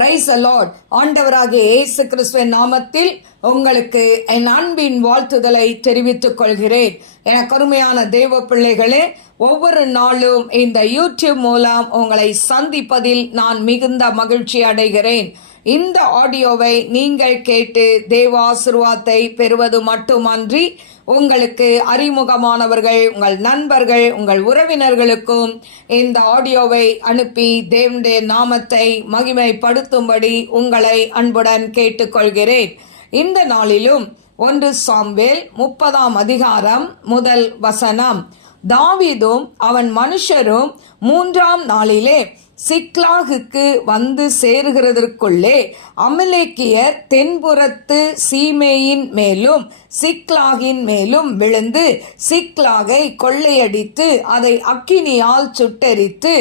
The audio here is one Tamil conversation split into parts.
பிரைஸ் அலாட் ஆண்டவராக இயேசு கிறிஸ்துவின் நாமத்தில் உங்களுக்கு என் அன்பின் வாழ்த்துதலை தெரிவித்துக் கொள்கிறேன். என கருமையான தேவ பிள்ளைகளே ஒவ்வொரு நாளும் இந்த யூடியூப் மூலம் உங்களை சந்திப்பதில் நான் மிகுந்த மகிழ்ச்சி அடைகிறேன். இந்த ஆடியோவை நீங்கள் கேட்டு தேவ ஆசிர்வாதத்தை பெறுவது மட்டுமன்றி உங்களுக்கு அறிமுகமானவர்கள் உங்கள் நண்பர்கள் உங்கள் உறவினர்களுக்கும் இந்த ஆடியோவை அனுப்பி தேவனுடைய நாமத்தை மகிமைப்படுத்தும்படி உங்களை அன்புடன் கேட்டுக்கொள்கிறேன். இந்த நாளிலும் ஒன்று சாம்பில் முப்பதாம் அதிகாரம் முதல் வசனம். தாவீதும் அவன் மனுஷரும் மூன்றாம் நாளிலே சிக்லாகுக்கு வந்து சேருகிறதற்குள்ளே அமலேக்கியர் தென்புறத்து சீமேயின் மேலும் சிக்லாகின் மேலும் விழுந்து சிக்லாகை கொள்ளையடித்து அதை அக்கினியால் சுட்டெரித்து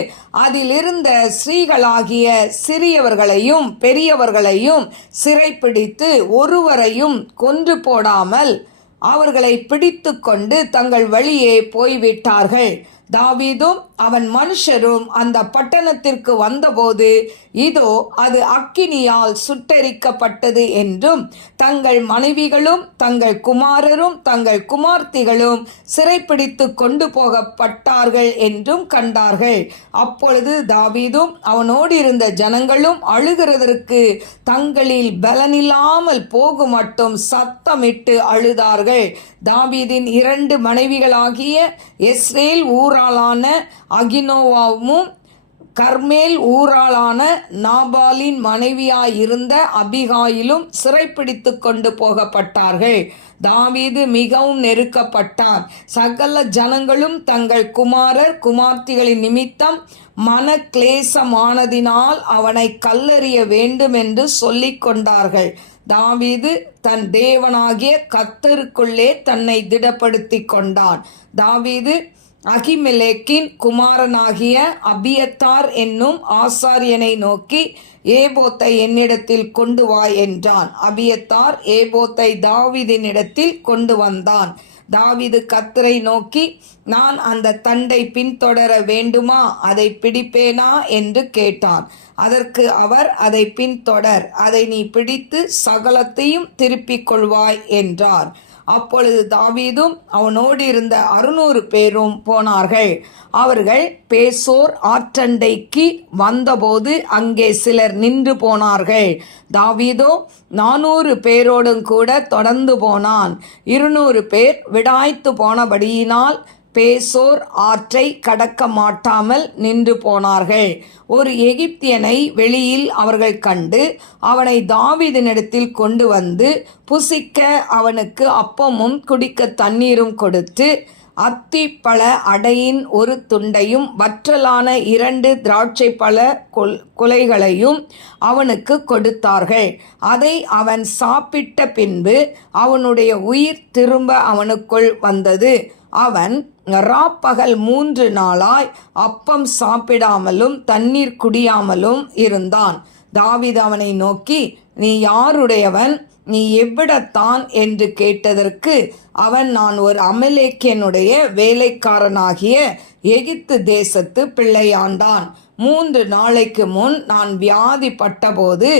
அதிலிருந்த ஸ்ரீகளாகிய சிறியவர்களையும் பெரியவர்களையும் சிறைப்பிடித்து ஒருவரையும் கொன்று போடாமல் அவர்களை பிடித்து கொண்டு தங்கள் வழியே போய்விட்டார்கள். தாவீதும் அவன் மனுஷரும் அந்த பட்டணத்திற்கு வந்தபோது இதோ அது அக்கினியால் சுட்டரிக்கப்பட்டது என்றும் தங்கள் மனைவிகளும் தங்கள் குமாரரும் தங்கள் குமார்த்திகளும் சிறைப்பிடித்து கொண்டு போகப்பட்டார்கள் என்றும் கண்டார்கள். அப்பொழுது தாவீதும் அவனோடு இருந்த ஜனங்களும் அழுகிறதற்கு தங்களில் பலனில்லாமல் போகும் மட்டும் சத்தமிட்டு அழுதார்கள். தாவீதின் இரண்டு மனைவிகளாகிய இஸ்ரேல் எஸ்ரேல் ஊராளான அகினோவாவும் கர்மேல் ஊராளான நாபாலின் மனைவியாயிருந்த அபிகாயிலும் சிறைப்பிடித்து கொண்டு போகப்பட்டார்கள். தாவீது மிகவும் நெருக்கப்பட்டார். சகல ஜனங்களும் தங்கள் குமாரர் குமார்த்திகளின் நிமித்தம் மன கிளேசமானதினால் அவனை கல்லறிய வேண்டும் என்று சொல்லிக் கொண்டார்கள். தாவீது தன் தேவனாகிய கத்தருக்குள்ளே தன்னை திடப்படுத்தி கொண்டான். தாவீது அகிமெலேக்கின் குமாரனாகிய அபியத்தார் என்னும் ஆசாரியனை நோக்கி ஏபோத்தை என்னிடத்தில் கொண்டு வா என்றான். அபியத்தார் ஏபோத்தை தாவிதினிடத்தில் கொண்டு வந்தான். தாவிது கத்தரை நோக்கி நான் அந்த தண்டை பின்தொடர வேண்டுமா? அதை பிடிப்பேனா? என்று கேட்டான். அதற்கு அவர் அதை பின்தொடர். அதை நீ பிடித்து சகலத்தையும் திருப்பிக் கொள்வாய் என்றார். அப்பொழுது தாவீதும் அவனோடு இருந்த அறுநூறு பேரும் போனார்கள். அவர்கள் பேசோர் ஆற்றண்டைக்கு வந்தபோது அங்கே சிலர் நின்று போனார்கள். தாவீதோ நானூறு பேரோடும் கூட தொடர்ந்து போனான். இருநூறு பேர் விடாய்த்து போனபடியினால் பேசோர் ஆற்றை கடக்க மாட்டாமல் நின்று போனார்கள். ஒரு எகிப்தியனை வெளியில் அவர்கள் கண்டு அவனை தாவிதனிடத்தில் கொண்டு வந்து புசிக்க அவனுக்கு அப்பமும் குடிக்க தண்ணீரும் கொடுத்து அத்தி அடையின் ஒரு துண்டையும் வற்றலான இரண்டு திராட்சை பழ கொல் குலைகளையும் அவனுக்கு கொடுத்தார்கள். அதை அவன் சாப்பிட்ட பின்பு அவனுடைய உயிர் திரும்ப அவனுக்குள் வந்தது. அவன் ராப்பகல் மூன்று நாளாய் அப்பம் சாப்பிடாமலும் தண்ணீர் குடியாமலும் இருந்தான். தாவித் அவனை நோக்கி நீ யாருடையவன்? நீ எவ்விடத்தான் என்று கேட்டதற்கு அவன் நான் ஒரு அமலேக்கியனுடைய வேலைக்காரனாகிய எகிப்து தேசத்து பிள்ளையாண்டான். மூன்று நாளைக்கு முன் நான் வியாதிப்பட்டபோது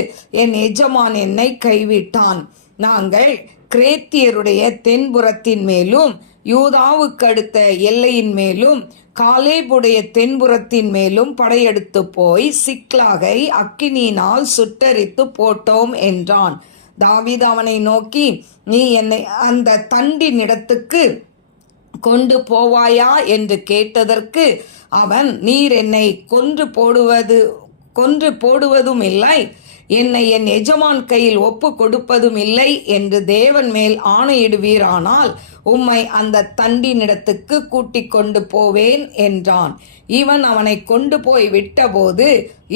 என் எஜமான் என்னை கைவிட்டான். நாங்கள் கிரேத்தியருடைய தென்புறத்தின் மேலும் யூதாவுக்கு அடுத்த எல்லையின் மேலும் காலேபுடைய தென்புறத்தின் மேலும் படையெடுத்து போய் சிக்லாகை அக்கினியினால் சுட்டரித்து போட்டோம் என்றான். தாவீது அவனை நோக்கி நீ என்னை அந்த தண்டினிடத்துக்கு கொண்டு போவாயா? என்று கேட்டதற்கு அவன் நீர் என்னை கொன்று போடுவது கொன்று போடுவதும் இல்லை என்னை என் எஜமான் கையில் ஒப்பு கொடுப்பதும் இல்லை என்று தேவன் மேல் ஆணையிடுவீரானால் உம்மை அந்த தண்டினிடத்துக்கு கூட்டிக் கொண்டு போவேன் என்றான். இவன் அவனை கொண்டு போய் விட்டபோது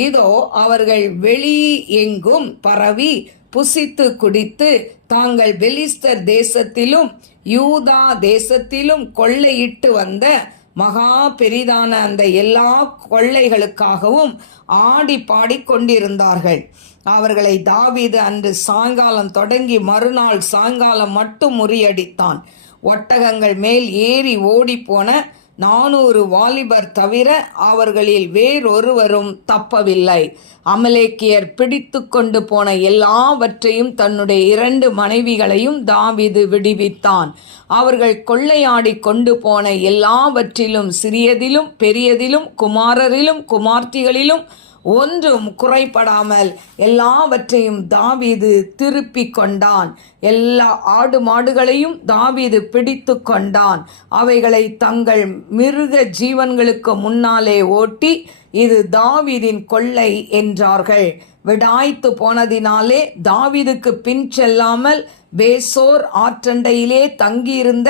இதோ அவர்கள் வெளி எங்கும் பரவி புசித்து குடித்து தாங்கள் பெலிஸ்தர் தேசத்திலும் யூதா தேசத்திலும் கொள்ளையிட்டு வந்த மகா பெரிதான அந்த எல்லா கொள்ளைகளுக்காகவும் ஆடி பாடிக்கொண்டிருந்தார்கள் அவர்களை தாவீது அன்று சாயங்காலம் தொடங்கி மறுநாள் சாயங்காலம் மட்டும் முறியடித்தான். ஒட்டகங்கள் மேல் ஏறி ஓடிப்போன நானூறு வாலிபர் தவிர அவர்களில் வேறொருவரும் தப்பவில்லை. அமலேக்கியர் பிடித்து கொண்டு போன எல்லாவற்றையும் தன்னுடைய இரண்டு மனைவிகளையும் தாவிது விடுவித்தான். அவர்கள் கொள்ளையாடி கொண்டு போன எல்லாவற்றிலும் சிறியதிலும் பெரியதிலும் குமாரரிலும் குமார்த்திகளிலும் ஒன்றும் குறைபடாமல் எல்லாவற்றையும் தாவீது திருப்பி கொண்டான். எல்லா ஆடு மாடுகளையும் தாவீது பிடித்து கொண்டான். அவைகளை தங்கள் மிருக ஜீவன்களுக்கு முன்னாலே ஓட்டி இது தாவீதின் கொள்ளை என்றார்கள். விடாய்த்து போனதினாலே தாவிதுக்கு பின் செல்லாமல் பேசோர் ஆற்றண்டையிலே தங்கியிருந்த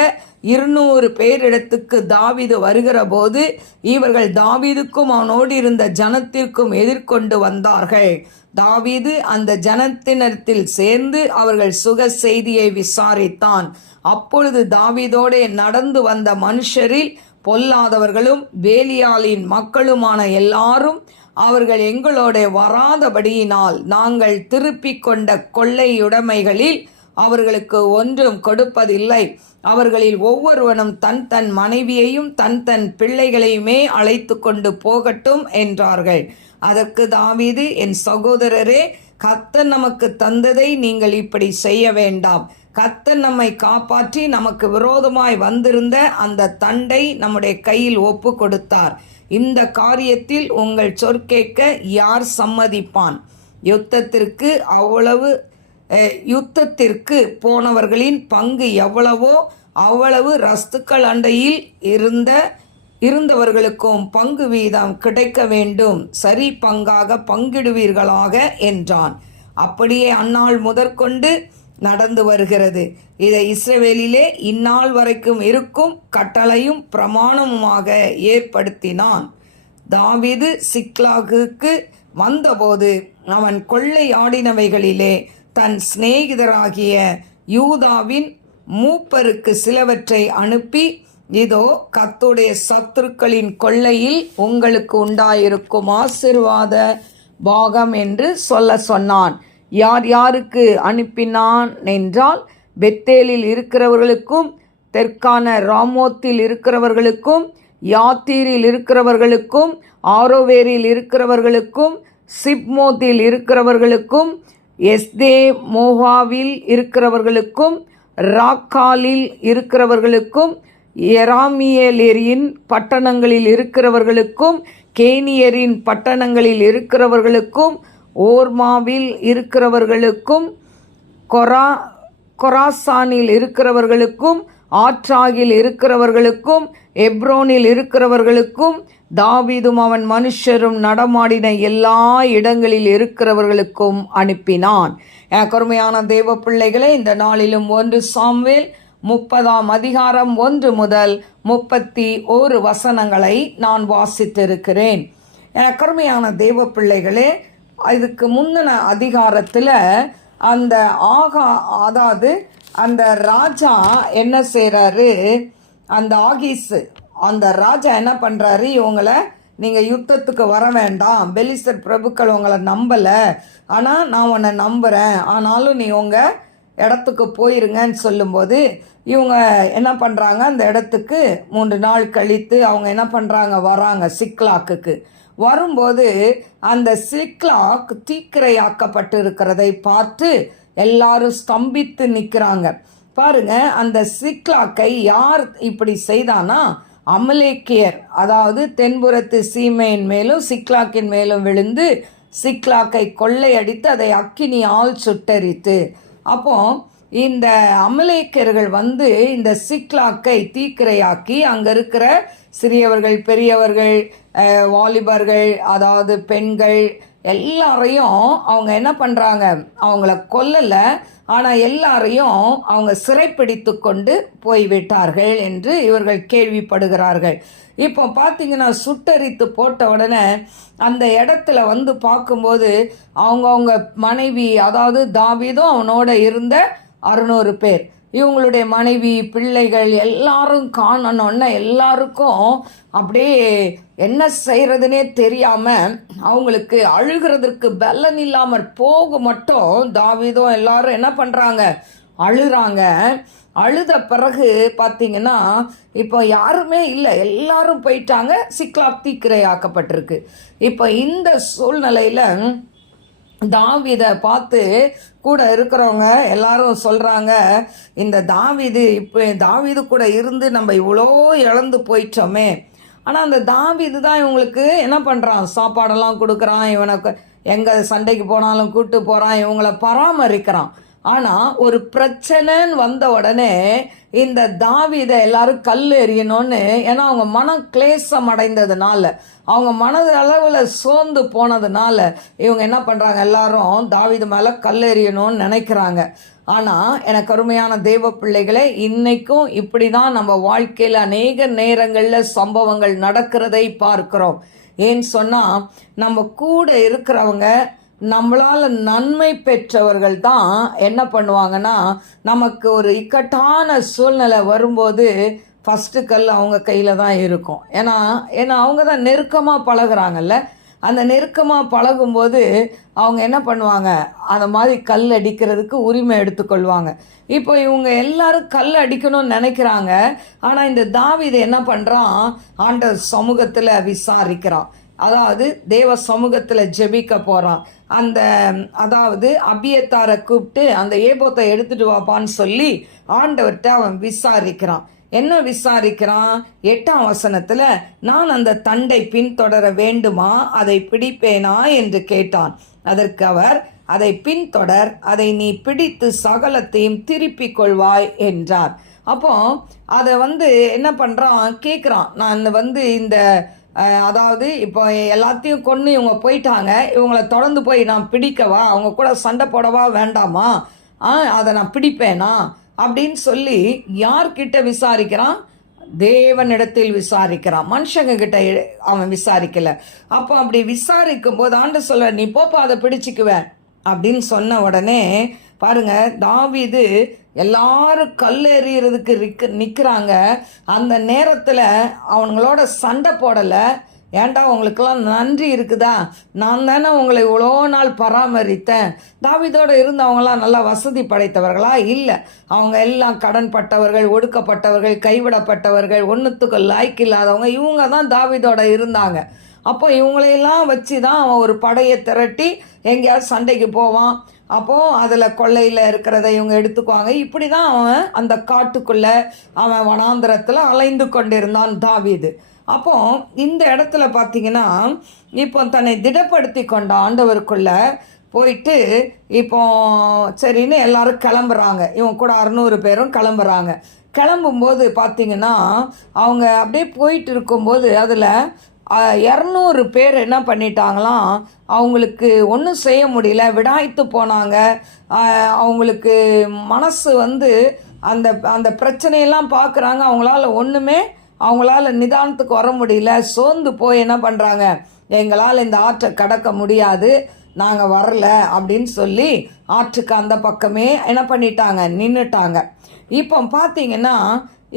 இருநூறு பேரிடத்துக்கு தாவிது வருகிற போது இவர்கள் தாவிதுக்கும் அவனோடு இருந்த ஜனத்திற்கும் எதிர்கொண்டு வந்தார்கள். தாவிது அந்த ஜனத்தினத்தில் சேர்ந்து அவர்கள் சுக செய்தியை விசாரித்தான். அப்பொழுது தாவிதோடே நடந்து வந்த மனுஷரில் பொல்லாதவர்களும் வேலியாளின் மக்களுமான எல்லாரும் அவர்கள் எங்களோட வராதபடியினால் நாங்கள் திருப்பிக் கொண்ட கொள்ளையுடைமைகளில் அவர்களுக்கு ஒன்றும் கொடுப்பதில்லை. அவர்களில் ஒவ்வொருவனும் தன் தன் மனைவியையும் தன் தன் பிள்ளைகளையுமே அழைத்து கொண்டு போகட்டும் என்றார்கள். அதற்கு தாவீது என் சகோதரரே கத்த நமக்கு தந்ததை நீங்கள் இப்படி செய்ய வேண்டாம். கத்தர் நம்மை காப்பாற்றி நமக்கு விரோதமாய் வந்திருந்த அந்த தண்டை நம்முடைய கையில் ஒப்பு கொடுத்தார் இந்த காரியத்தில் உங்கள் சொற்கேட்க யார் சம்மதிப்பான்? யுத்தத்திற்கு அவ்வளவு யுத்தத்திற்கு போனவர்களின் பங்கு எவ்வளவோ அவ்வளவு ரஸ்துக்கள் அண்டையில் இருந்த இருந்தவர்களுக்கும் பங்கு வீதம் கிடைக்க வேண்டும். சரி பங்காக பங்கிடுவீர்களாக என்றான். அப்படியே அந்நாள் முதற்கொண்டு நடந்து வருகிறது. இதை இஸ்ரவேலிலே இந்நாள் வரைக்கும் இருக்கும் கட்டளையும் பிரமாணமுமாக ஏற்படுத்தினான். தாவிது சிக்லாகுக்கு வந்தபோது அவன் கொள்ளையாடினவைகளிலே தன் சிநேகிதராகிய யூதாவின் மூப்பருக்கு சிலவற்றை அனுப்பி இதோ கத்துடைய சத்துருக்களின் கொள்ளையில் உங்களுக்கு உண்டாயிருக்கும் ஆசிர்வாத பாகம் என்று சொல்ல சொன்னான். யார் யாருக்கு அனுப்பினான் என்றால் பெத்தேலில் இருக்கிறவர்களுக்கும் தெற்கான ராமோத்தில் இருக்கிறவர்களுக்கும் யாத்தீரில் இருக்கிறவர்களுக்கும் ஆரோவேரில் இருக்கிறவர்களுக்கும் சிப்மோத்தில் இருக்கிறவர்களுக்கும் எஸ்தே மோகாவில் இருக்கிறவர்களுக்கும் ராக்காலில் இருக்கிறவர்களுக்கும் எராமியலேரியின் பட்டணங்களில் இருக்கிறவர்களுக்கும் கேனியரின் பட்டணங்களில் இருக்கிறவர்களுக்கும் ஓர்மாவில் இருக்கிறவர்களுக்கும் கொரா கொராசானில் இருக்கிறவர்களுக்கும் ஆற்றாகில் இருக்கிறவர்களுக்கும் எப்ரோனில் இருக்கிறவர்களுக்கும் தாவீதும் அவன் மனுஷரும் நடமாடின எல்லா இடங்களில் இருக்கிறவர்களுக்கும் அனுப்பினான். கருமையான தேவ பிள்ளைகளை இந்த நாளிலும் ஒன்று சாம்வேல் முப்பதாம் அதிகாரம் ஒன்று முதல் முப்பத்தி ஓரு வசனங்களை நான் வாசித்திருக்கிறேன். கருமையான தேவ பிள்ளைகளே இதுக்கு முந்தின அதிகாரத்தில் அந்த ஆகா அதாவது அந்த ராஜா என்ன செய்கிறாரு அந்த ஆகீஸு அந்த ராஜா என்ன பண்ணுறாரு இவங்களை நீங்கள் யுத்தத்துக்கு வர வேண்டாம். பெலிஸ்தர் பிரபுக்கள் உங்களை நம்பலை. ஆனால் நான் உன்னை நம்புகிறேன் ஆனாலும் நீ உங்கள் இடத்துக்கு போயிருங்கன்னு சொல்லும்போது இவங்க என்ன பண்ணுறாங்க அந்த இடத்துக்கு மூன்று நாள் கழித்து அவங்க என்ன பண்ணுறாங்க வராங்க சிக்லாக்குக்கு. வரும்போது அந்த சிக்லாக் தீக்கிரையாக்கப்பட்டு இருக்கிறதை பார்த்து எல்லாரும் ஸ்தம்பித்து நிற்கிறாங்க பாருங்க அந்த சிக்லாக்கை யார் இப்படி செய்தானா அமலேக்கியர். அதாவது தென்புறத்து சீமையின் மேலும் சிக்லாக்கின் மேலும் விழுந்து சிக்லாக்கை கொள்ளையடித்து அதை அக்கினியால் சுட்டரித்து. அப்போது இந்த அமலேக்கர்கள் வந்து இந்த சிக்லாக்கை தீக்கிரையாக்கி அங்கே இருக்கிற சிறியவர்கள் பெரியவர்கள் வாலிபர்கள் அதாவது பெண்கள் எல்லாரையும் அவங்க என்ன பண்ணுறாங்க அவங்கள கொல்லலை. ஆனால் எல்லாரையும் அவங்க சிறைப்பிடித்து கொண்டு போய்விட்டார்கள் என்று இவர்கள் கேள்விப்படுகிறார்கள். இப்போ பார்த்தீங்கன்னா சுட்டரித்து போட்ட உடனே அந்த இடத்துல வந்து பார்க்கும்போது அவங்கவுங்க மனைவி அதாவது தாவிதும் அவனோட இருந்த அறுநூறு பேர். இவங்களுடைய மனைவி பிள்ளைகள் எல்லாரும் காணணுன்னா எல்லாருக்கும் அப்படியே என்ன செய்கிறதுனே தெரியாமல் அவங்களுக்கு அழுகிறதுக்கு பலன் இல்லாமல் போக மட்டும் தாவிதம் எல்லாரும் என்ன பண்ணுறாங்க அழுகிறாங்க அழுத பிறகு பார்த்தீங்கன்னா இப்போ யாருமே இல்லை. எல்லாரும் போயிட்டாங்க. சிக்லாப் தீக்கிரையாக்கப்பட்டிருக்கு. இப்போ இந்த சூழ்நிலையில் தாவிதை பார்த்து கூட இருக்கிறவங்க எல்லாரும் சொல்கிறாங்க இந்த தாவிது இப்போ தாவிது கூட இருந்து நம்ம இவ்வளோ இழந்து போயிட்டோமே. ஆனால் அந்த தாவிது தான் இவங்களுக்கு என்ன பண்ணுறான் சாப்பாடெல்லாம் கொடுக்குறான் இவனுக்கு எங்கே சண்டைக்கு போனாலும் கூப்பிட்டு போகிறான் இவங்கள பராமரிக்கிறான். ஆனால் ஒரு பிரச்சனைன்னு வந்த உடனே இந்த தாவிதை எல்லாரும் கல் எறியணும்னு ஏன்னா அவங்க மனம் கிளேசம் அடைந்ததுனால அவங்க மனதளவில் சோர்ந்து போனதுனால இவங்க என்ன பண்ணுறாங்க எல்லாரும் தாவிது மேலே கல் எறியணும்னு நினைக்கிறாங்க. ஆனால் எனக்கு அருமையான தெய்வ பிள்ளைகளை இன்றைக்கும் இப்படி தான் நம்ம வாழ்க்கையில் அநேக நேரங்களில் சம்பவங்கள் நடக்கிறதை பார்க்கிறோம். ஏன்னு சொன்னால் நம்ம கூட இருக்கிறவங்க நம்மளால் நன்மை பெற்றவர்கள் தான் என்ன பண்ணுவாங்கன்னா நமக்கு ஒரு இக்கட்டான சூழ்நிலை வரும்போது ஃபஸ்ட்டு கல் அவங்க கையில் தான் இருக்கும். ஏன்னா ஏன்னா அவங்க தான் நெருக்கமாக பழகுறாங்கல்ல. அந்த நெருக்கமாக பழகும்போது அவங்க என்ன பண்ணுவாங்க? அந்த மாதிரி கல் அடிக்கிறதுக்கு உரிமை எடுத்துக்கொள்வாங்க இப்போ இவங்க எல்லாரும் கல் அடிக்கணும்னு நினைக்கிறாங்க. ஆனால் இந்த தாவீது என்ன பண்ணுறான் ஆண்டவர் சமூகத்தில் விசாரிக்கிறான். அதாவது தேவ சமூகத்தில் ஜெபிக்க போகிறான் அந்த அதாவது அபியத்தாரை கூப்பிட்டு அந்த ஏபோத்தை எடுத்துட்டு வாப்பான்னு சொல்லி ஆண்டவர்கிட்ட அவன் விசாரிக்கிறான். என்ன விசாரிக்கிறான்? எட்டாம் வசனத்தில் நான் அந்த தண்டை பின்தொடர வேண்டுமா? அதை பிடிப்பேனா? என்று கேட்டான். அதற்கு அவர் அதை பின்தொடர் அதை நீ பிடித்து சகலத்தையும் திருப்பிக் கொள்வாய் என்றார். அப்போ அதை வந்து என்ன பண்ணுறான் கேட்குறான் நான் வந்து இந்த அதாவது இப்போ எல்லாத்தையும் கொன்று இவங்க போயிட்டாங்க. இவங்களை தொடர்ந்து போய் நான் பிடிக்கவா? அவங்க கூட சண்டை போடவா? வேண்டாமா? ஆ அதை நான் பிடிப்பேனா? அப்படின்னு சொல்லி யார்கிட்ட விசாரிக்கிறான்? தேவனிடத்தில் விசாரிக்கிறான். மனுஷங்க கிட்ட அவன் விசாரிக்கல. அப்போ அப்படி விசாரிக்கும் போது ஆண்டு சொல்ல நீ போப்பா அதை பிடிச்சிக்குவேன் அப்படின்னு சொன்ன உடனே பாருங்க தாவிது எல்லாரும் கல் எறியறதுக்கு நிக்க நிற்கிறாங்க அந்த நேரத்தில் அவங்களோட சண்டை போடலை. ஏன்டா உங்களுக்கெல்லாம் நன்றி இருக்குதா? நான் தானே உங்களை இவ்வளோ நாள் பராமரித்தேன். தாவிதோடு இருந்தவங்களாம் நல்லா வசதி படைத்தவர்களா? இல்லை. அவங்க எல்லாம் கடன்பட்டவர்கள் ஒடுக்கப்பட்டவர்கள் கைவிடப்பட்டவர்கள் ஒன்றுத்துக்கு லாய்க்கு இல்லாதவங்க. இவங்க தான் தாவிதோட இருந்தாங்க. அப்போ இவங்களையெல்லாம் வச்சு தான் அவன் ஒரு படையை திரட்டி எங்கேயாவது சண்டைக்கு போவான். அப்போது அதில் கொள்ளையில் இருக்கிறத இவங்க எடுத்துக்குவாங்க. இப்படி தான் அவன் அந்த காட்டுக்குள்ளே அவன் வனாந்திரத்தில் அலைந்து கொண்டிருந்தான் தாவீது. அப்போ இந்த இடத்துல பார்த்தீங்கன்னா இப்போ தன்னை திடப்படுத்தி கொண்ட ஆண்டவருக்குள்ள போயிட்டு இப்போ சரின்னு எல்லாரும் கிளம்புறாங்க. இவன் கூட அறுநூறு பேரும் கிளம்புறாங்க. கிளம்பும்போது பார்த்தீங்கன்னா அவங்க அப்படியே போயிட்டு இருக்கும்போது அதில் இரநூறு பேர் என்ன பண்ணிட்டாங்களாம்? அவங்களுக்கு ஒன்றும் செய்ய முடியல. விடாய்த்து போனாங்க. அவங்களுக்கு மனசு வந்து அந்த அந்த பிரச்சனையெல்லாம் பார்க்குறாங்க அவங்களால ஒன்றுமே அவங்களால நிதானத்துக்கு வர முடியல. சோர்ந்து போய் என்ன பண்ணுறாங்க எங்களால் இந்த ஆற்றை கடக்க முடியாது. நாங்கள் வரல அப்படின்னு சொல்லி ஆற்றுக்கு அந்த பக்கமே என்ன பண்ணிட்டாங்க? நின்றுட்டாங்க இப்போ பார்த்தீங்கன்னா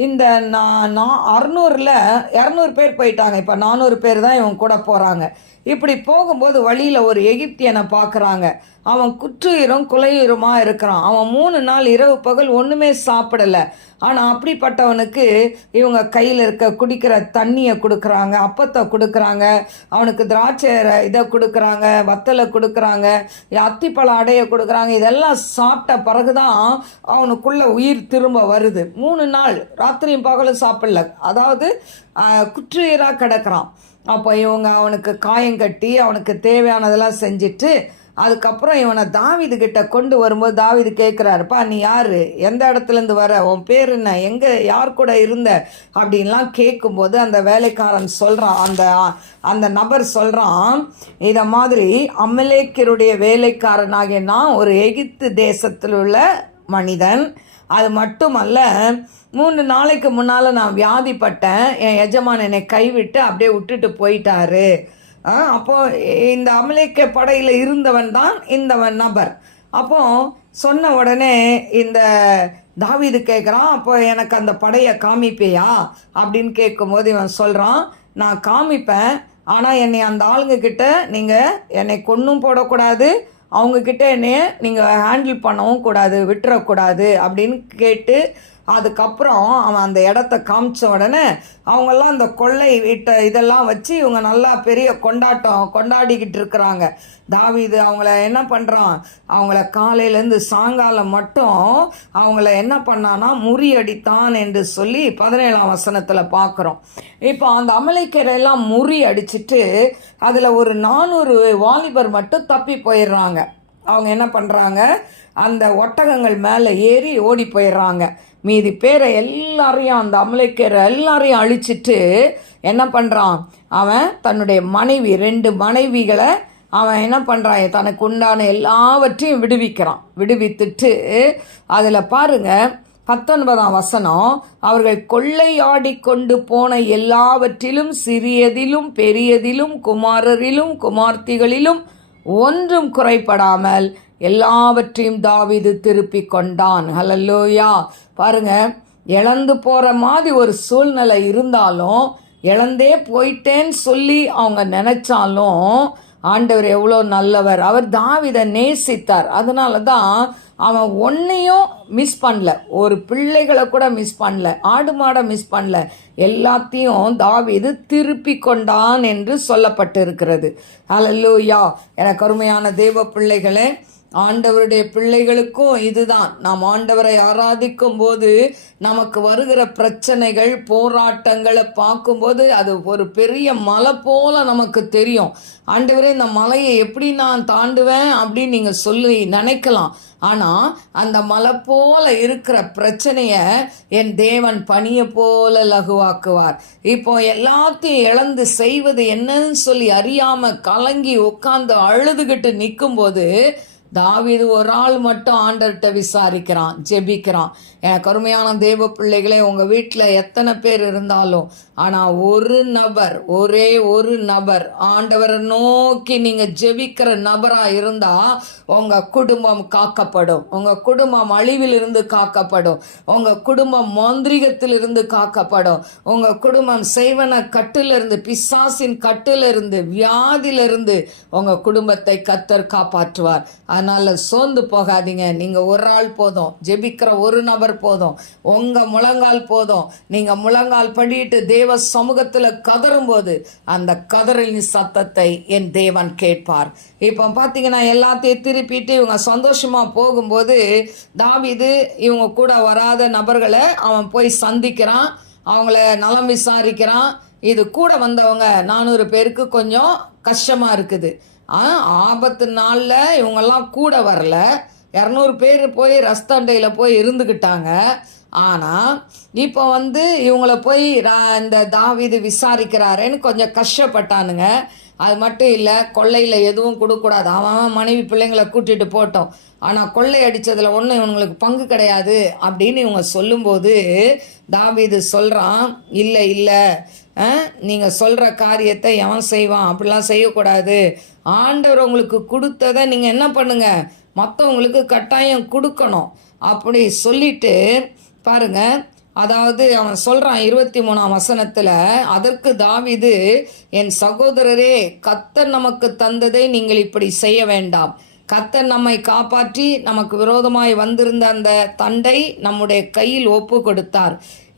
இந்த நான் நான் அறநூறில் இரநூறு பேர் போயிட்டாங்க. இப்போ நானூறு பேர் தான் இவங்க கூட போகிறாங்க இப்படி போகும்போது வழியில் ஒரு எகிப்தியனை பார்க்குறாங்க அவன் குற்றுயிரும் குலையுயிருமாக இருக்கிறான். அவன் மூணு நாள் இரவு பகல் ஒன்றுமே சாப்பிடலை. ஆனால் அப்படிப்பட்டவனுக்கு இவங்க கையில் இருக்க குடிக்கிற தண்ணியை கொடுக்குறாங்க அப்பத்தை கொடுக்குறாங்க அவனுக்கு திராட்சை இதை கொடுக்குறாங்க வத்தலை கொடுக்குறாங்க அத்திப்பழ அடையை கொடுக்குறாங்க. இதெல்லாம் சாப்பிட்ட பிறகுதான் அவனுக்குள்ளே உயிர் திரும்ப வருது. மூணு நாள் ராத்திரியும் பகலும் சாப்பிடல. அதாவது குற்றுயிராக கிடக்குறான். அப்போ இவங்க அவனுக்கு காயம் கட்டி அவனுக்கு தேவையானதெல்லாம் செஞ்சுட்டு அதுக்கப்புறம் இவனை தாவிது கிட்ட கொண்டு வரும்போது தாவிது கேட்குறாருப்பா நீ யார்? எந்த இடத்துலேருந்து வர? உன் பேர் என்ன? எங்கே யார் கூட இருந்த? அப்படின்லாம் கேட்கும்போது அந்த வேலைக்காரன் சொல்கிறான் அந்த அந்த நபர் சொல்கிறான் இதை மாதிரி அமலேக்கருடைய வேலைக்காரனாகிய நான் ஒரு எகிப்து தேசத்தில் உள்ள மனிதன். அது மட்டுமல்ல மூணு நாளைக்கு முன்னால் நான் வியாதிப்பட்டேன். என் எஜமான் என்னை கைவிட்டு அப்படியே விட்டுட்டு போயிட்டாரு. அப்போது இந்த அமலிக்க படையில் இருந்தவன் தான் இந்த நபர். அப்போது சொன்ன உடனே இந்த தாவிது கேட்குறான் அப்போ எனக்கு அந்த படையை காமிப்பியா? அப்படின்னு கேட்கும்போது இவன் சொல்கிறான் நான் காமிப்பேன் ஆனால் என்னை அந்த ஆளுங்கக்கிட்ட நீங்கள் என்னை கொன்னும் போடக்கூடாது அவங்கக்கிட்ட என்னைய நீங்கள் ஹேண்டில் பண்ணவும் கூடாது விட்டுறக்கூடாது அப்படின்னு கேட்டு அதுக்கப்புறம் அவன் அந்த இடத்த காமிச்ச உடனே அவங்கெல்லாம் அந்த கொள்ளை வீட்டை இதெல்லாம் வச்சு இவங்க நல்லா பெரிய கொண்டாட்டம் கொண்டாடிக்கிட்டு இருக்கிறாங்க. தாவிது அவங்கள என்ன பண்ணுறான் அவங்கள காலையிலேருந்து சாயங்காலம் மட்டும் அவங்கள என்ன பண்ணான்னா முறியடித்தான் என்று சொல்லி பதினேழாம் வசனத்தில் பார்க்குறோம் இப்போ அந்த அமலைக்கரையெல்லாம் முறி அடிச்சுட்டு அதில் ஒரு நானூறு வாலிபர் மட்டும் தப்பி போயிடுறாங்க. அவங்க என்ன பண்ணுறாங்க அந்த ஒட்டகங்கள் மேலே ஏறி ஓடி போயிடுறாங்க. மீதி பேரை எல்லாரையும் அந்த அமலைக்கரை எல்லாரையும் அழிச்சிட்டு என்ன பண்ணுறான் அவன் தன்னுடைய மனைவி ரெண்டு மனைவிகளை அவன் என்ன பண்ணுறான் தனக்கு உண்டான எல்லாவற்றையும் விடுவிக்கிறான். விடுவித்துட்டு அதில் பாருங்க பத்தொன்பதாம் வசனம் அவர்கள் கொள்ளையாடி கொண்டு போன எல்லாவற்றிலும் சிறியதிலும் பெரியதிலும் குமாரரிலும் குமார்த்திகளிலும் ஒன்றும் குறைபடாமல் எல்லாவற்றையும் தாவிது திருப்பி கொண்டான். ஹலல்லோயா பாருங்க இழந்து போகிற மாதிரி ஒரு சூழ்நிலை இருந்தாலும் இழந்தே போயிட்டேன்னு சொல்லி அவங்க நினைச்சாலும் ஆண்டவர் எவ்வளோ நல்லவர். அவர் தாவிதை நேசித்தார். அதனால தான் அவன் ஒன்றையும் மிஸ் பண்ணல. ஒரு பிள்ளைகளை கூட மிஸ் பண்ணல. ஆடு மாடை மிஸ் பண்ணல. எல்லாத்தையும் தாவிது திருப்பி கொண்டான் என்று சொல்லப்பட்டு இருக்கிறது அல்லூயா எனக்கு அருமையான தெய்வ பிள்ளைகளே ஆண்டவருடைய பிள்ளைகளுக்கும் இதுதான். நாம் ஆண்டவரை ஆராதிக்கும் போது நமக்கு வருகிற பிரச்சனைகள் போராட்டங்களை பார்க்கும்போது அது ஒரு பெரிய மலை போல நமக்கு தெரியும். ஆண்டவரே இந்த மலையை எப்படி நான் தாண்டுவேன் அப்படின்னு நீங்கள் சொல்லி நினைக்கலாம். ஆனால் அந்த மலை போல இருக்கிற பிரச்சனையை என் தேவன் பணியை போல லகுவாக்குவார். இப்போ எல்லாத்தையும் இழந்து செய்வது என்னன்னு சொல்லி அறியாமல் கலங்கி உட்காந்து அழுதுகிட்டு நிற்கும்போது தாவிது ஒரு ஆள் மட்டும் ஆண்டர்கிட்ட விசாரிக்கிறான் ஜெபிக்கிறான். எனக்கு அருமையான தேவ பிள்ளைகளே உங்கள் வீட்டில் எத்தனை பேர் இருந்தாலும் ஆனால் ஒரு நபர் ஒரே ஒரு நபர் ஆண்டவரை நோக்கி நீங்கள் ஜெபிக்கிற நபராக இருந்தால் உங்கள் குடும்பம் காக்கப்படும். உங்கள் குடும்பம் அழிவிலிருந்து காக்கப்படும். உங்கள் குடும்பம் மாந்திரிகத்திலிருந்து காக்கப்படும். உங்கள் குடும்பம் செய்வன கட்டிலிருந்து பிசாசின் கட்டிலிருந்து வியாதியிலிருந்து உங்கள் குடும்பத்தை கத்தர் காப்பாற்றுவார். அதனால் சோர்ந்து போகாதீங்க. நீங்கள் ஒரு ஆள் போதும். ஜெபிக்கிற ஒரு நபர் போதும். உங்கள் முழங்கால் போதும். நீங்கள் முழங்கால் படிட்டு தேவ சமூகத்தில் கதறும்போது அந்த கதறலின் சத்தத்தை என் தேவன் கேட்பார். இப்போ பார்த்தீங்கன்னா எல்லாத்தையும் திருப்பிட்டு இவங்க சந்தோஷமாக போகும்போது தாவிது இவங்க கூட வராத நபர்களை அவன் போய் சந்திக்கிறான். அவங்கள நலம் விசாரிக்கிறான். இது கூட வந்தவங்க நானூறு பேருக்கு கொஞ்சம் கஷ்டமாக இருக்குது. ஆபத்து நாளில் இவங்கெல்லாம் கூட வரல. இரநூறு பேர் போய் ரஸ்தாண்டையில் போய் இருந்துக்கிட்டாங்க ஆனால் இப்போ வந்து இவங்கள போய் இந்த தாவிது விசாரிக்கிறாரேன்னு கொஞ்சம் கஷ்டப்பட்டானுங்க. அது மட்டும் இல்லை கொள்ளையில் எதுவும் கொடுக்கூடாது அவன் மனைவி பிள்ளைங்களை கூட்டிகிட்டு போட்டோம். ஆனால் கொள்ளை அடித்ததில் ஒன்றும் இவங்களுக்கு பங்கு கிடையாது அப்படின்னு இவங்க சொல்லும்போது தாவிது சொல்கிறான் இல்லை இல்லை. நீங்கள் சொல்கிற காரியத்தை எவன் செய்வான்? அப்படிலாம் செய்யக்கூடாது. ஆண்டவர் உங்களுக்கு கொடுத்ததை நீங்கள் என்ன பண்ணுங்கள் மற்றவங்களுக்கு கட்டாயம் கொடுக்கணும். அப்படி சொல்லிட்டு பாருங்க. அதாவது அவன் சொல்கிறான் இருபத்தி மூணாம் வசனத்தில் அதற்கு தாவிது என் சகோதரரே கத்தர் நமக்கு தந்ததை நீங்கள் இப்படி செய்ய வேண்டாம். கத்தர் நம்மை காப்பாற்றி நமக்கு விரோதமாய் வந்திருந்த அந்த தண்டை நம்முடைய கையில் ஒப்பு கொடுத்தார்.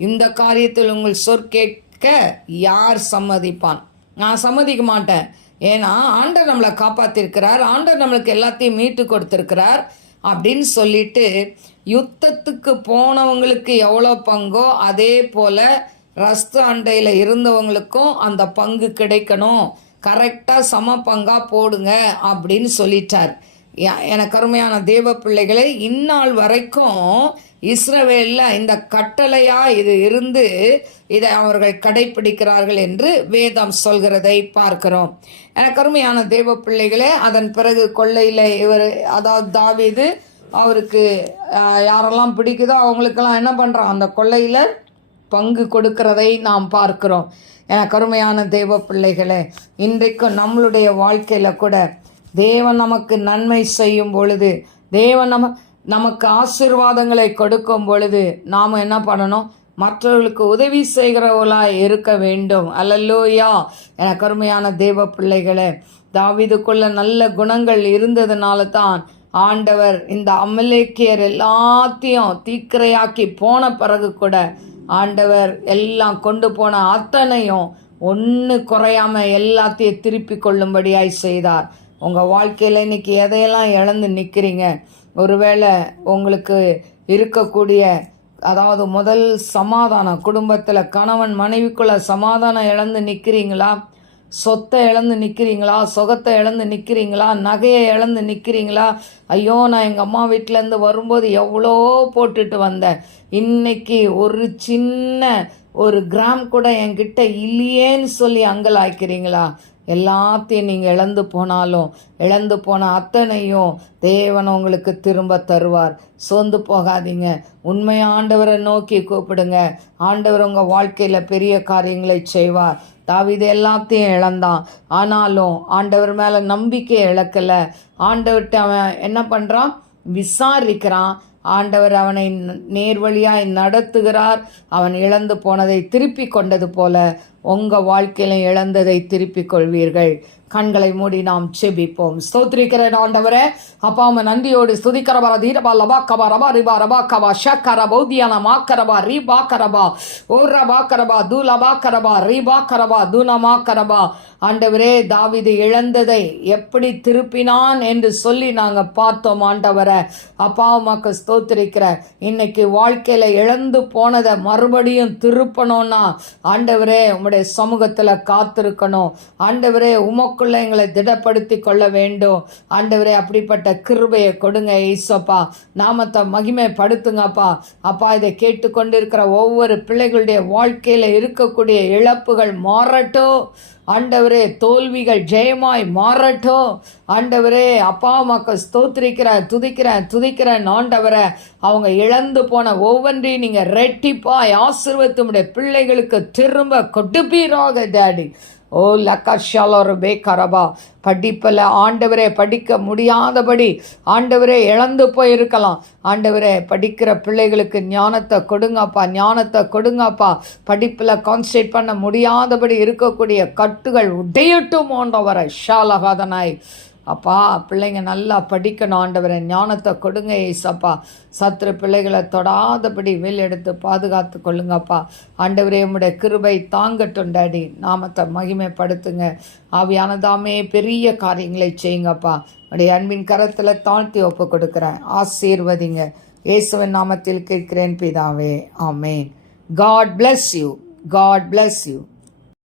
இந்த காரியத்தில் உங்கள் சொற்கேட்க யார் சம்மதிப்பான்? நான் சம்மதிக்க மாட்டேன். ஏன்னா ஆண்டர் நம்மளை காப்பாற்றிருக்கிறார் ஆண்டர் நம்மளுக்கு எல்லாத்தையும் மீட்டு கொடுத்துருக்கிறார் அப்படின்னு சொல்லிட்டு யுத்தத்துக்கு போனவங்களுக்கு எவ்வளோ பங்கோ அதே போல் ரஸ்த அண்டையில் இருந்தவங்களுக்கும் அந்த பங்கு கிடைக்கணும். கரெக்டாக சம பங்காக போடுங்க அப்படின்னு சொல்லிட்டார். எனக்கு அருமையான தேவ பிள்ளைகளை இந்நாள் வரைக்கும் இஸ்ரவேலில் இந்த கட்டளையாக இது இருந்து இதை அவர்கள் கடைபிடிக்கிறார்கள் என்று வேதம் சொல்கிறதை பார்க்கிறோம். எனக்கு அருமையான தேவ பிள்ளைகளே அதன் பிறகு கொள்ளையில் இவர் அதாவது தாவிது அவருக்கு யாரெல்லாம் பிடிக்குதோ அவங்களுக்கெல்லாம் என்ன பண்ணுறான் அந்த கொள்ளையில் பங்கு கொடுக்கிறதை நாம் பார்க்கிறோம். என கருமையான தெய்வ பிள்ளைகளே இன்றைக்கும் நம்மளுடைய வாழ்க்கையில் கூட தேவன் நமக்கு நன்மை செய்யும் பொழுது தேவன் நம்ம நமக்கு ஆசிர்வாதங்களை கொடுக்கும் பொழுது நாம் என்ன பண்ணணும்? மற்றவர்களுக்கு உதவி செய்கிறவர்களாக இருக்க வேண்டும். அல்லல்லோயா என கருமையான தேவ பிள்ளைகளே தாவிதுக்குள்ள நல்ல குணங்கள் இருந்ததுனால தான் ஆண்டவர் இந்த அமலேக்கியர் எல்லாத்தையும் தீக்கிரையாக்கி போன பிறகு கூட ஆண்டவர் எல்லாம் கொண்டு போன அத்தனையும் ஒன்று குறையாம எல்லாத்தையும் திருப்பி கொள்ளும்படியாய் செய்தார். உங்கள் வாழ்க்கையில் இன்றைக்கி எதையெல்லாம் இழந்து நிற்கிறீங்க ஒருவேளை உங்களுக்கு இருக்கக்கூடிய அதாவது முதல் சமாதானம் குடும்பத்தில் கணவன் மனைவிக்குள்ள சமாதானம் இழந்து நிற்கிறீங்களா சொத்தை இழந்து நிற்கிறீங்களா சொகத்தை இழந்து நிற்கிறீங்களா நகையை இழந்து நிற்கிறீங்களா ஐயோ நான் எங்கள் அம்மா வீட்டிலேருந்து வரும்போது எவ்வளோ போட்டுட்டு வந்தேன். இன்னைக்கு ஒரு சின்ன ஒரு கிராம் கூட என்கிட்ட இல்லையேன்னு சொல்லி அங்கலாய்க்கிறீங்களா? எல்லாத்தையும் நீங்கள் இழந்து போனாலும் இழந்து போன அத்தனையும் தேவன் உங்களுக்கு திரும்ப தருவார். சோர்ந்து போகாதீங்க. உண்மை ஆண்டவரை நோக்கி கூப்பிடுங்க. ஆண்டவர் உங்கள் வாழ்க்கையில் பெரிய காரியங்களை செய்வார். தாவீது எல்லாத்தையும் இழந்தான். ஆனாலும் ஆண்டவர் மேலே நம்பிக்கை இழக்கலை. ஆண்டவர்கிட்ட அவன் என்ன பண்ணுறான் விசாரிக்கிறான். ஆண்டவர் அவனை நேர்வழியாய் நடத்துகிறார். அவன் இழந்து போனதை திருப்பி கொண்டது போல உங்கள் வாழ்க்கையில இழந்ததை திருப்பிக் கொள்வீர்கள். கண்களை மூடி நாம் செபிப்போம். ஸ்தோத்ரிக்கிறேன் ஆண்டவரே. அப்பா அவன் நன்றியோடு ஸ்துதிக்கிறவா தீரபா லபா கபா ரபா ரிபா ரபா கபா ஷக்கர பௌத்தியான மாக்கரபா ரீபா கரபா ஓர் ரபா கரபா தூலபா கரபா ரீபா கரபா தூனமா கரபா ஆண்டவரே தாவிது இழந்ததை எப்படி திருப்பினான் என்று சொல்லி நாங்கள் பார்த்தோம் ஆண்டவரை. அப்பா உமாக்கு ஸ்தோத்திரிக்கிற. இன்னைக்கு வாழ்க்கையில் இழந்து போனதை மறுபடியும் திருப்பணும்னா ஆண்டவரே உங்களுடைய சமூகத்தில் காத்திருக்கணும். ஆண்டவரே உமக்குள்ள எங்களை திடப்படுத்தி கொள்ள வேண்டும். ஆண்டவரே அப்படிப்பட்ட கிருபையை கொடுங்க ஈசப்பா. நாமத்தை மகிமைப்படுத்துங்கப்பா. அப்பா இதை கேட்டுக்கொண்டிருக்கிற ஒவ்வொரு பிள்ளைகளுடைய வாழ்க்கையில் இருக்கக்கூடிய இழப்புகள் மாறட்டும். ஆண்டவரே தோல்விகள் ஜெயமாய் மாறட்டும். ஆண்டவரே அப்பா அம்மாக்கு ஸ்தோத்திரிக்கிறேன் துதிக்கிறேன் துதிக்கிறேன். ஆண்டவரை அவங்க இழந்து போன ஒவ்வொன்றையும் நீங்கள் ரெட்டிப்பாய் ஆசிர்வத்துடைய பிள்ளைகளுக்கு திரும்ப கொடுப்பீராக டேடி ஓ லக்காஷாலோர் கரபா. படிப்பில் ஆண்டவரே படிக்க முடியாதபடி ஆண்டவரே இழந்து போயிருக்கலாம். ஆண்டவரே படிக்கிற பிள்ளைகளுக்கு ஞானத்தை கொடுங்கப்பா ஞானத்தை கொடுங்கப்பா. படிப்பில் கான்சன்ட்ரேட் பண்ண முடியாதபடி இருக்கக்கூடிய கட்டுகள் உடையட்டும் ஆண்டவரை. ஷாலகாதனாய். அப்பா பிள்ளைங்க நல்லா படிக்கணும் ஆண்டவரை ஞானத்தை கொடுங்க ஏசப்பா. சத்துரு பிள்ளைகளை தொடாதபடி வெளியெடுத்து பாதுகாத்து கொள்ளுங்கப்பா ஆண்டவரே உம்முடைய கிருபை தாங்கட்டும் டாடி. நாமத்தை மகிமைப்படுத்துங்க. ஆவியானதாமே பெரிய காரியங்களை செய்யுங்கப்பா உடைய அன்பின் கரத்தில் தாழ்த்தி ஒப்பு கொடுக்குறேன். ஆசீர்வதிங்க. இயேசுவின் நாமத்தில் கேட்கிறேன் பிதாவே. ஆமேன். God bless you God bless you